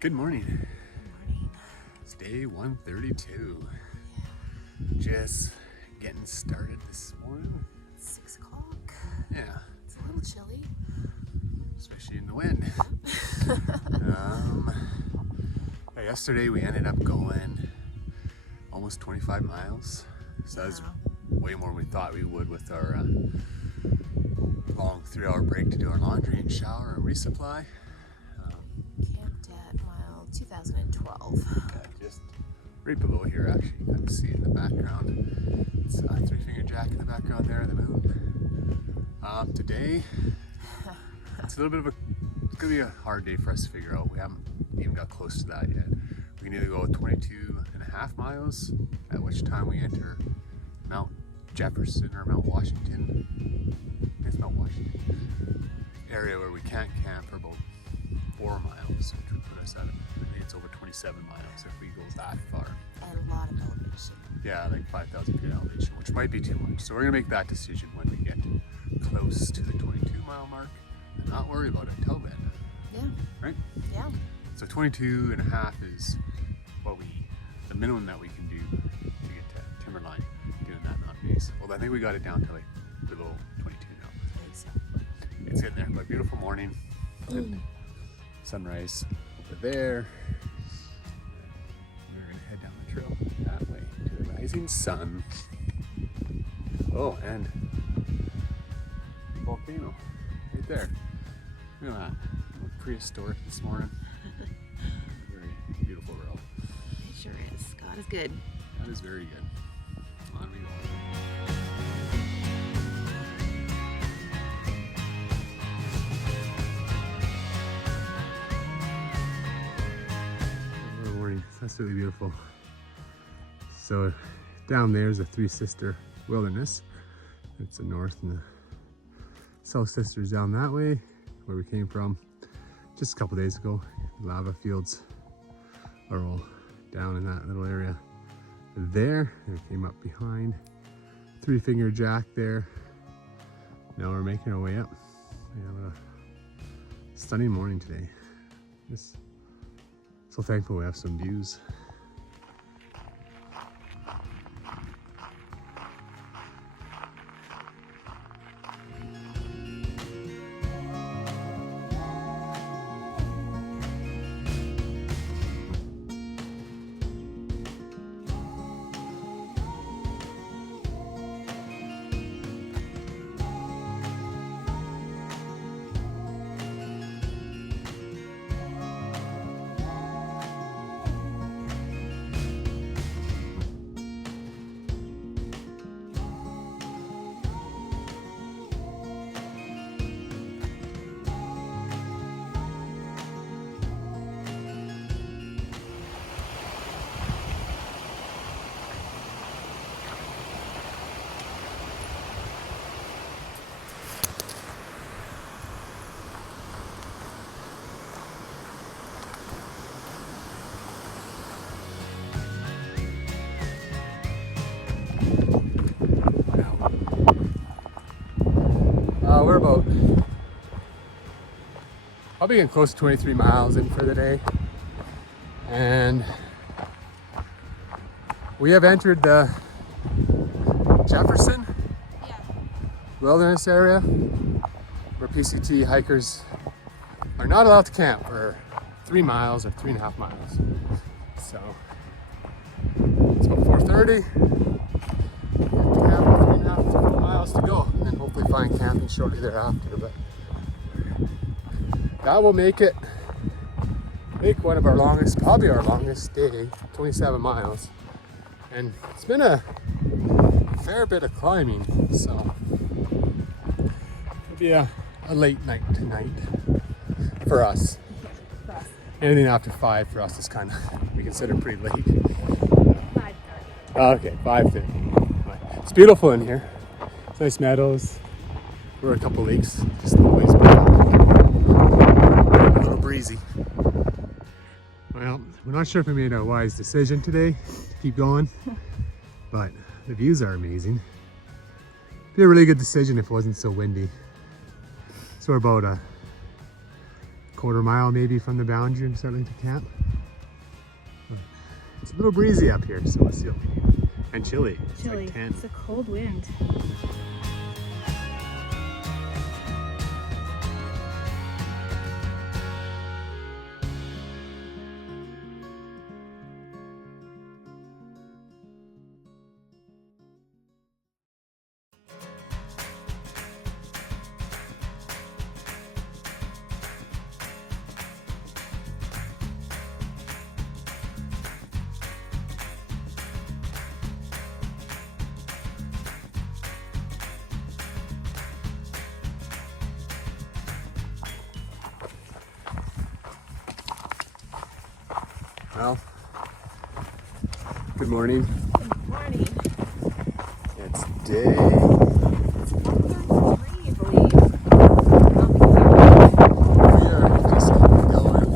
Good morning. Good morning. It's day 132. Just getting started this morning. It's 6 o'clock. Yeah, It's a little chilly. especially in the wind. Yesterday we ended up going almost 25 miles. So that was way more than we thought we would with our long 3-hour break to do our laundry and shower and resupply. Camped at mile 2012. Just right below here, actually, you can see in the background. It's a three-finger jack in the background there, the moon. Today, it's a little bit of it's gonna be a hard day for us to figure out. We haven't even got close to that yet. We can either go 22.5 miles, at which time we enter Mount Jefferson or Mount Washington. It's Mount Washington area where we can't camp for about 4 miles, which would put us at, I think it's over 27 miles if we go that far. And a lot of elevation. Yeah, like 5,000 feet elevation, which might be too much. So we're gonna make that decision when we get close to the 22-mile mark and not worry about it until then. Yeah. Right? Yeah. So 22.5 is the minimum that we can do to get to Timberline doing that mountain base. Well, I think we got it down to like below 22 now. I think so. It's in there, but beautiful morning. And sunrise over there. We're gonna head down the trail that way to the rising sun. Oh, and volcano right there. Look at that. It looked prehistoric this morning. Very beautiful road. It sure is. God is good. That is very good. On we go. Good morning. That's really beautiful. So down there is the Three Sister Wilderness. It's the north and the south sisters down that way, where we came from just a couple days ago. Lava fields are all down in that little area there. And we came up behind Three-Finger Jack there. Now we're making our way up. We have a stunning morning today. Just so thankful we have some views. We're about probably getting close to 23 miles in for the day, and we have entered the Jefferson Wilderness area where PCT hikers are not allowed to camp for 3 miles or 3.5 miles. So it's about 4:30. We have 3.5 to 4 miles to go, and then hopefully find camping shortly thereafter. But that will make one of our longest, probably our longest day, 27 miles. And it's been a fair bit of climbing, so it'll be a late night tonight for us. Anything after 5 for us is kind of, we consider pretty late. 5:30. Okay, 5:30. It's beautiful in here. It's nice meadows. We're a couple lakes, just a ways back. A little breezy. Well, we're not sure if we made a wise decision today to keep going, but the views are amazing. It'd be a really good decision if it wasn't so windy. So we're about a quarter mile maybe from the boundary and starting to camp. It's a little breezy up here, so we'll see what we need. And chilly. It's Chilly. like 10. It's a cold wind. Well, good morning. Good morning. It's day. It's 1:33, I believe. We are just getting going.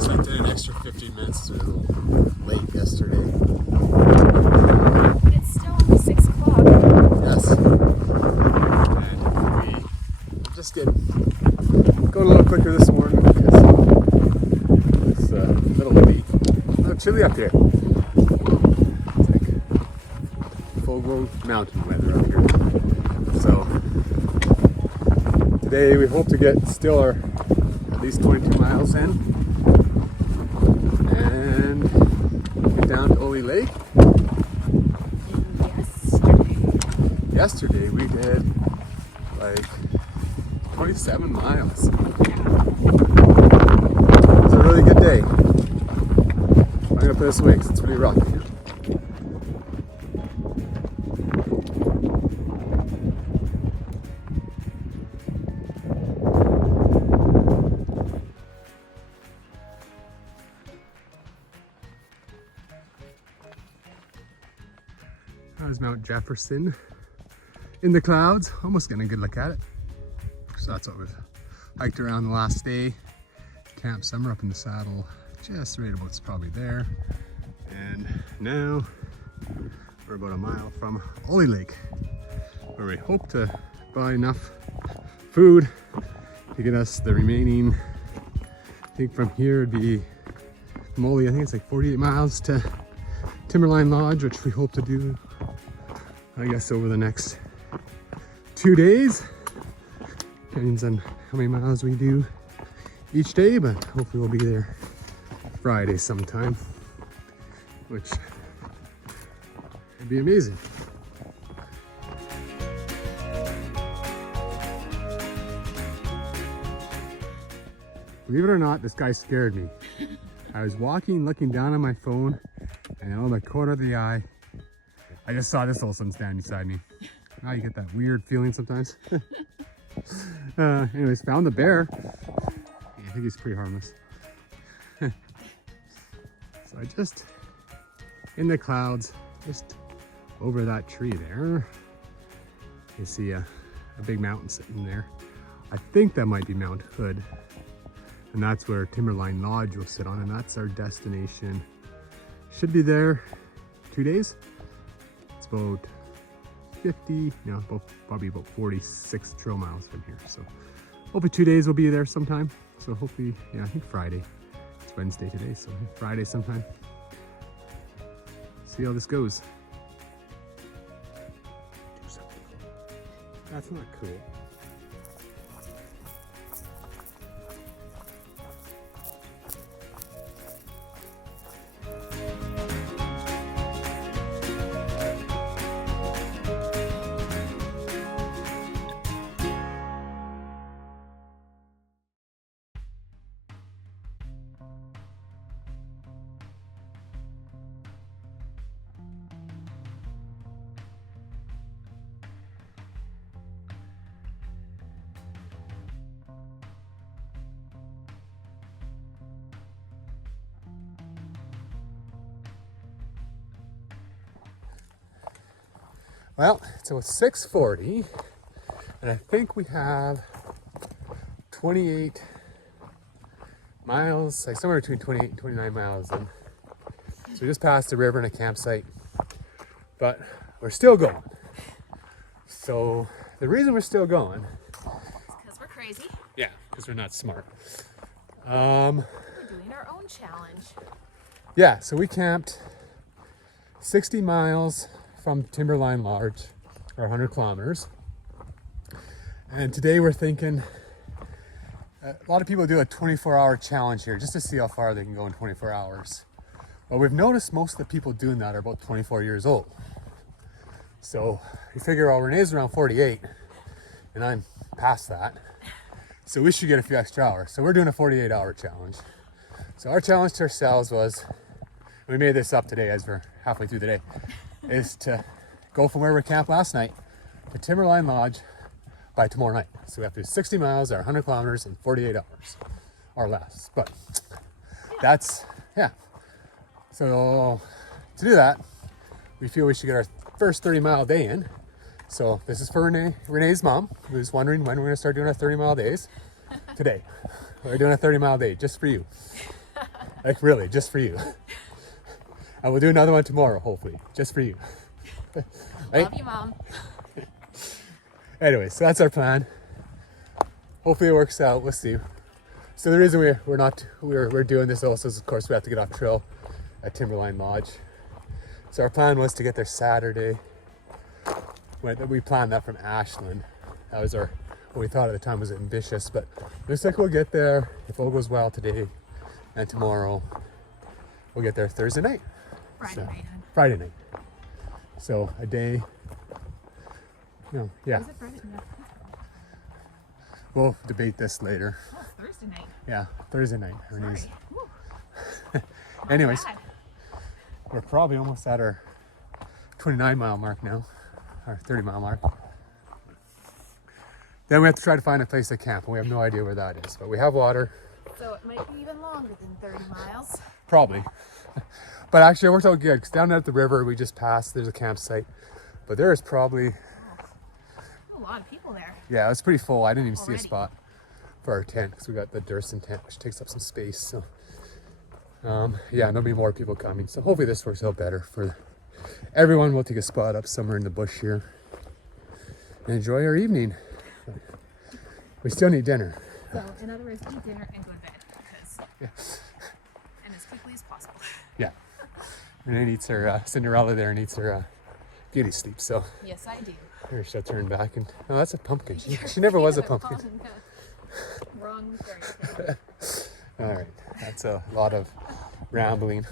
So I did an extra 15 minutes. We were a little late yesterday. But it's still only 6 o'clock. Yes. And we just getting going a little quicker this morning because it's a little chilly up here. It's like full-blown mountain weather up here. So today we hope to get still our at least 22 miles in and get down to Olalie Lake. Yesterday we did like 27 miles. It was a really good day. I'm gonna put this away because it's really rocky. There's Mount Jefferson in the clouds. Almost getting a good look at it. So that's what we've hiked around the last day. Camp Summer up in the saddle, just right about, it's probably there. And now we're about a mile from Olalie Lake, where we hope to buy enough food to get us the remaining, I think from here it'd be from Olalie, I think it's like 48 miles to Timberline Lodge, which we hope to do, I guess, over the next 2 days. Depends on how many miles we do each day, but hopefully we'll be there Friday sometime, which would be amazing. Believe it or not, this guy scared me. I was walking, looking down on my phone, and out of the corner of the eye, I just saw this little son stand beside me. Now you get that weird feeling sometimes. Anyways, found the bear. I think he's pretty harmless. So I just, in the clouds, just over that tree there, you see a big mountain sitting there. I think that might be Mount Hood. And that's where Timberline Lodge will sit on, and that's our destination. Should be there 2 days. It's about 50, probably about 46 trail miles from here. So hopefully 2 days we'll be there sometime. So hopefully, yeah, I think Friday. It's Wednesday today, so Friday sometime. See how this goes. Do something cool. That's not cool. Well, it's about 6:40, and I think we have 28 miles, like somewhere between 28 and 29 miles in. So we just passed the river and a campsite, but we're still going. So the reason we're still going, because we're crazy. yeah, because we're not smart. We're doing our own challenge. Yeah, so we camped 60 miles from Timberline Lodge, or 100 kilometers. And today we're thinking, a lot of people do a 24-hour challenge here just to see how far they can go in 24 hours. But we've noticed most of the people doing that are about 24 years old. So you figure, well, Renee's around 48 and I'm past that. So we should get a few extra hours. So we're doing a 48-hour challenge. So our challenge to ourselves was, we made this up today as we're halfway through the day, is to go from where we camped last night to Timberline Lodge by tomorrow night. So we have to do 60 miles or 100 kilometers in 48 hours or less. But that's, yeah. So to do that, we feel we should get our first 30-mile day in. So this is for Renee's mom, who's wondering when we're gonna start doing our 30-mile days. Today. We're doing a 30-mile day just for you. Like really, just for you. And we'll do another one tomorrow, hopefully, just for you. Right? Love you, Mom. Anyway, so that's our plan. Hopefully it works out. We'll see. So the reason we're doing this also is, of course, we have to get off trail at Timberline Lodge. So our plan was to get there Saturday. We planned that from Ashland. That was what we thought at the time was ambitious, but looks like we'll get there if all goes well today and tomorrow. We'll get there Thursday night. Friday night. So a day. No, yeah. Is it Friday? No. We'll debate this later. Oh, it's Thursday night. Yeah, Thursday night. Sorry. Anyways, Bad. we're probably almost at our 29-mile mark now, our 30-mile mark. Then we have to try to find a place to camp, and we have no idea where that is. But we have water. So it might be even longer than 30 miles. Probably. But actually it worked out good, because down at the river we just passed, there's a campsite. But there is probably... A lot of people there. Yeah, it was pretty full. I didn't even see a Already. spot for our tent, because we got the Durson tent, which takes up some space. So, yeah, there'll be more people coming. So hopefully this works out better for everyone. We'll take a spot up somewhere in the bush here and enjoy our evening. We still need dinner. So, in other words, eat dinner and go to bed. Yeah. And as quickly as possible. Yeah. Renee needs her, Cinderella there needs her beauty sleep. So Yes, I do. here she'll turn back and, oh, that's a pumpkin. She never was a pumpkin. Wrong fairy tale. All right, that's a lot of rambling.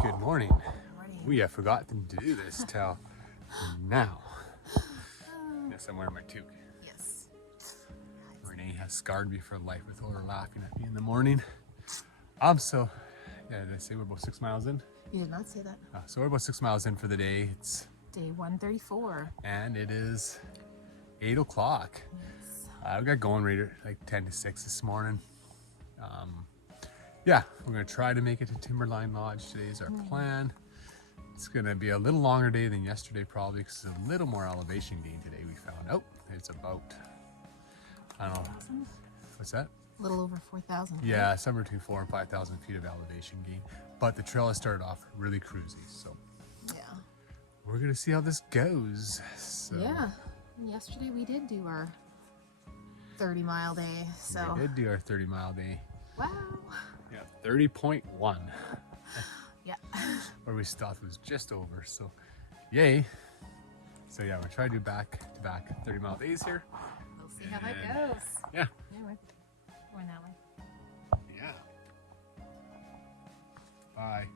Good morning. We have forgotten to do this till now. Yes, I'm wearing my toque. Yes. Renee has scarred me for life with her laughing at me in the morning. So, yeah, did I say we're about 6 miles in? You did not say that. So we're about 6 miles in for the day. It's Day 134. and it is 8 o'clock. Yes. We got going right at like 10 to 6 this morning. Yeah, we're gonna try to make it to Timberline Lodge. Today is our plan. It's gonna be a little longer day than yesterday probably, because it's a little more elevation gain today, we found out. It's about, I don't know, what's that? A little over 4,000. Yeah, somewhere between 4,000 and 5,000 feet of elevation gain. But the trail has started off really cruisy, so Yeah. we're gonna see how this goes. So Yeah. And yesterday we did do our 30-mile day. So we did do our 30-mile day. wow. Yeah, 30.1. Yeah. Where we stopped was just over, so yay. So yeah, we're trying to do back-to-back 30-mile days here. We'll see how that And- goes. Yeah. Anyway, going that way. Yeah. Bye.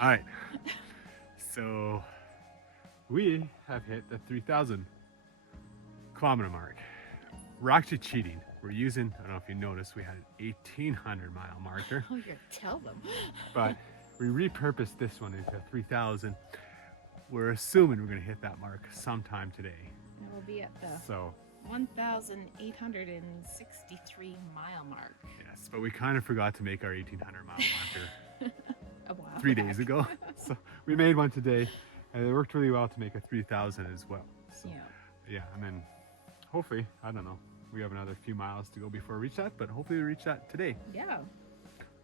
All right, so we have hit the 3,000 kilometer mark. We're actually cheating. We're using, I don't know if you noticed, we had an 1,800 mile marker. Oh, you're tell them. But we repurposed this one into 3,000. We're assuming we're gonna hit that mark sometime today. It will be at the So 1,863 mile mark. yes, but we kind of forgot to make our 1,800 mile marker A while 3 back. days ago. So we made one today, and it worked really well to make a 3,000 as well. So, Yeah. yeah, and then hopefully, I don't know, we have another few miles to go before we reach that, but hopefully we reach that today, Yeah.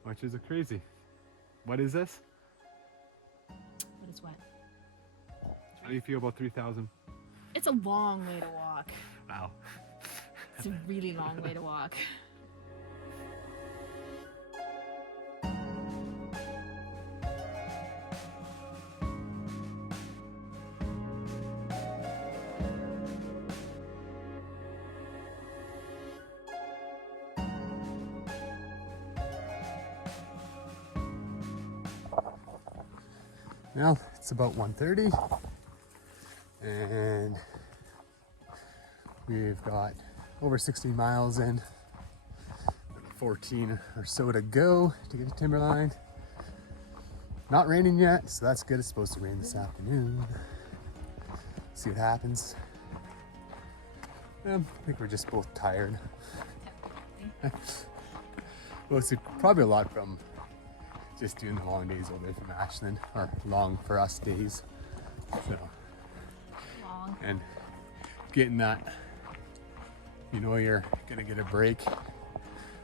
which is a crazy. What is this? What is what? How do you feel about 3,000? It's a long way to walk. Wow. It's a really long way to walk. Now it's about 1:30, and we've got over 60 miles in, 14 or so to go to get to Timberline. Not raining yet, so that's good. It's supposed to rain this afternoon. See what happens. I think we're just both tired. Well, it's probably a lot from just doing the long days over there from Ashland, or long for us days. So, Long. and getting that, you know, you're gonna get a break.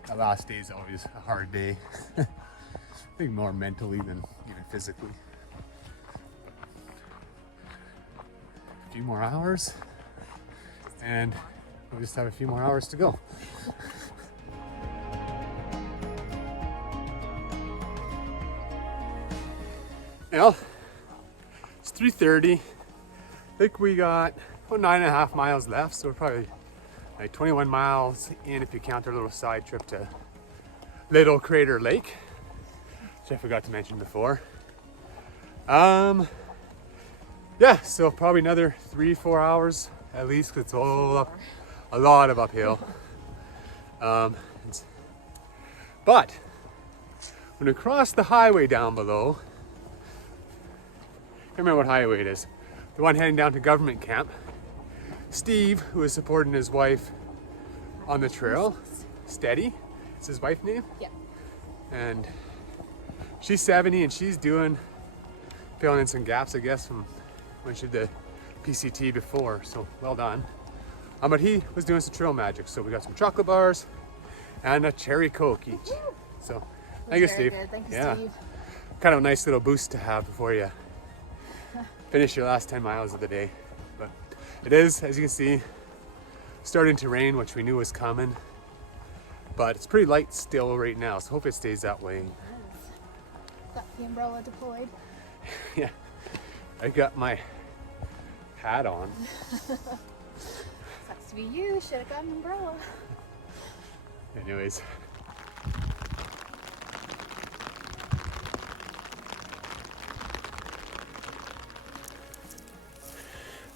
That last day is always a hard day. I think more mentally than even physically. A few more hours, and we'll just have a few more hours to go. Well, it's 3:30. I think we got about 9.5 miles left, so we're probably like 21 miles in if you count our little side trip to Little Crater Lake, which I forgot to mention before. Yeah, so probably another 3-4 hours at least, because it's all up, a lot of uphill. But when we cross the highway down below, I can't remember what highway it is, the one heading down to government camp, Steve, who is supporting his wife on the trail, Steady, it's his wife's name? Yeah. And she's 70 and she's filling in some gaps, I guess, from when she did the PCT before, so well done. But he was doing some trail magic, so we got some chocolate bars and a cherry Coke each. So thank you, Steve. Good. Thank you, Yeah. Steve. Kind of a nice little boost to have before you finish your last 10 miles of the day. But it is, as you can see, starting to rain, which we knew was coming. But it's pretty light still right now, so hope it stays that way. Got the umbrella deployed. Yeah, I got my hat on. Sucks to be you. Should have got an umbrella. Anyways.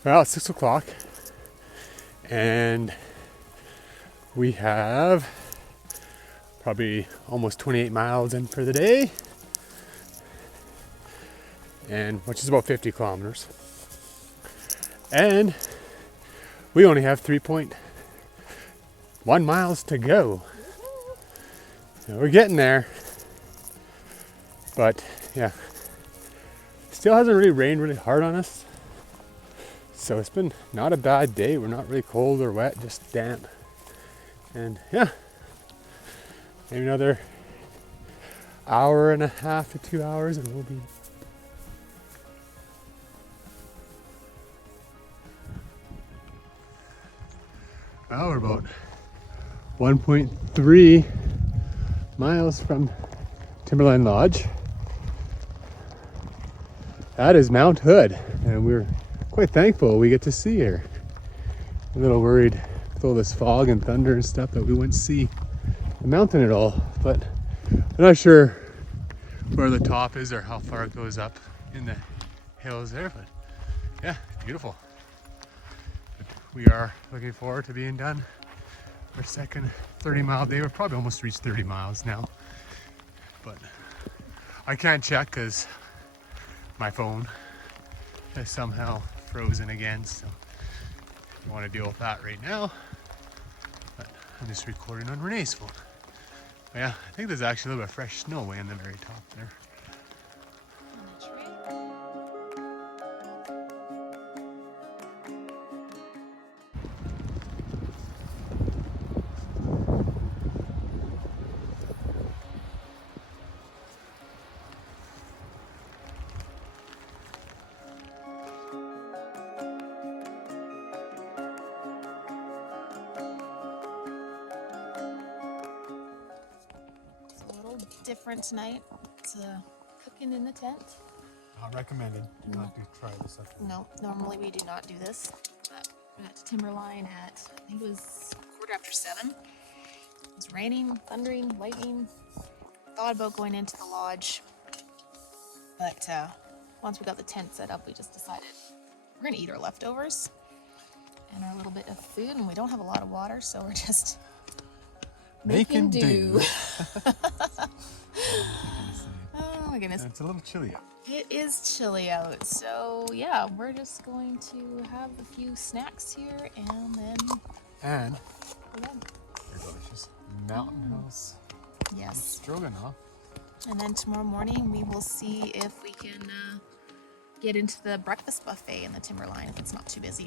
Well, it's 6 o'clock and we have probably almost 28 miles in for the day, and which is about 50 kilometers. And we only have 3.1 miles to go. Now we're getting there, but yeah, still hasn't really rained really hard on us. So it's been not a bad day. We're not really cold or wet, just damp. And yeah, maybe another hour and a half to 2 hours and we'll be well, we're about 1.3 miles from Timberline Lodge. That is Mount Hood, and we're quite thankful we get to see her. A little worried with all this fog and thunder and stuff that we wouldn't see the mountain at all, but I'm not sure where the top is or how far it goes up in the hills there, but yeah, beautiful. But we are looking forward to being done our second 30-mile day. We're probably almost reached 30 miles now, but I can't check because my phone is somehow frozen again, so I don't want to deal with that right now. But I'm just recording on Renee's phone. But yeah, I think there's actually a little bit of fresh snow way in the very top there. Different tonight. It's cooking in the tent. Not recommended. Do not try this at home. No, normally we do not do this. But we got to Timberline at, I think it was 7:15. It was raining, thundering, lightning. Thought about going into the lodge, but once we got the tent set up, we just decided we're gonna eat our leftovers and our little bit of food, and we don't have a lot of water, so we're just making do. Oh my goodness. It's a little chilly out. It is chilly out, so yeah, we're just going to have a few snacks here and then Your delicious Mountain House yes, stroganoff. and then tomorrow morning we will see if we can get into the breakfast buffet in the Timberline if it's not too busy.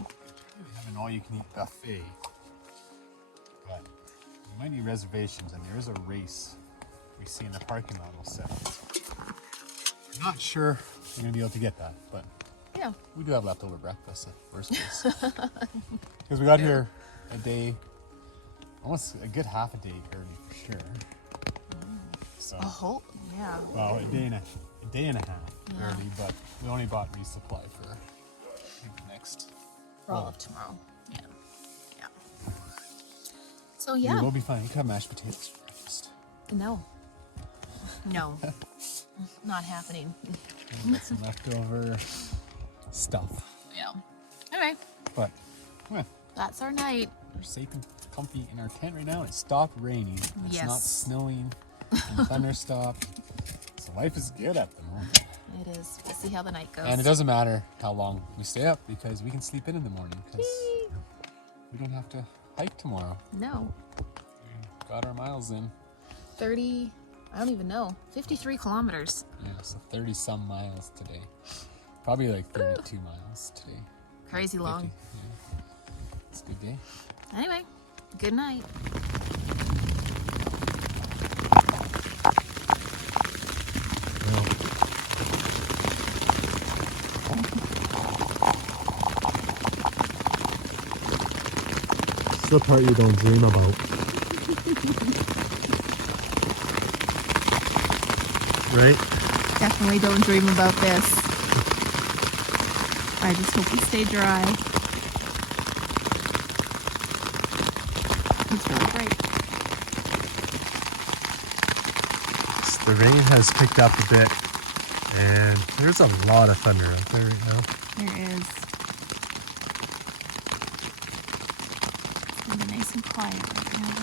We have an all-you-can-eat buffet, but you might need reservations, and there is a race we see in the parking lot all set. I'm not sure we're gonna be able to get that, but Yeah. we do have leftover breakfast at worst case. Because we got here a day, almost a good half a day early for sure. So, A whole, yeah. well, a day and a half Yeah. early, but we only bought resupply for I think the next. For all of tomorrow. Yeah. Yeah. So yeah. We will be fine. We can have mashed potatoes for breakfast. No. No. Not happening. And got some leftover stuff. Yeah. Anyway, But yeah, that's our night. we're safe and comfy in our tent right now. It stopped raining. It's Yes. not snowing. And the thunder stopped. So life is good at the moment. It is. We'll see how the night goes. And it doesn't matter how long we stay up because we can sleep in the morning because Yay. we don't have to hike tomorrow. No. We got our miles in. 30, I don't even know. 53 kilometers. Yeah, so 30 some miles today. Probably like 32 miles today. Crazy long. 50, yeah. It's a good day. Anyway, good night. It's the part you don't dream about. Right? Definitely don't dream about this. I just hope we stay dry. It's really great. The rain has picked up a bit, and there's a lot of thunder out there right now. There is. It's gonna be nice and quiet right now.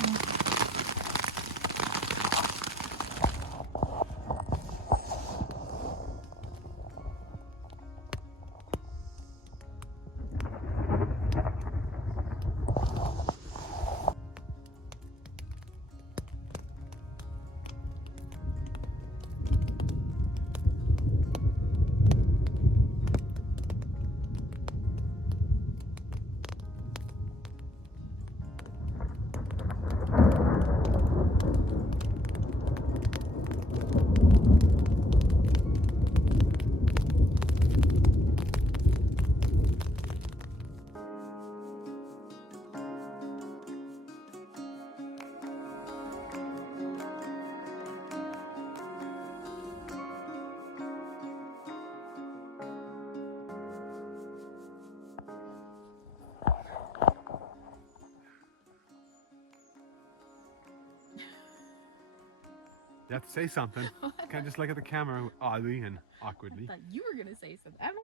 You have to say something. Can't just look at the camera oddly and awkwardly. I thought you were gonna say something.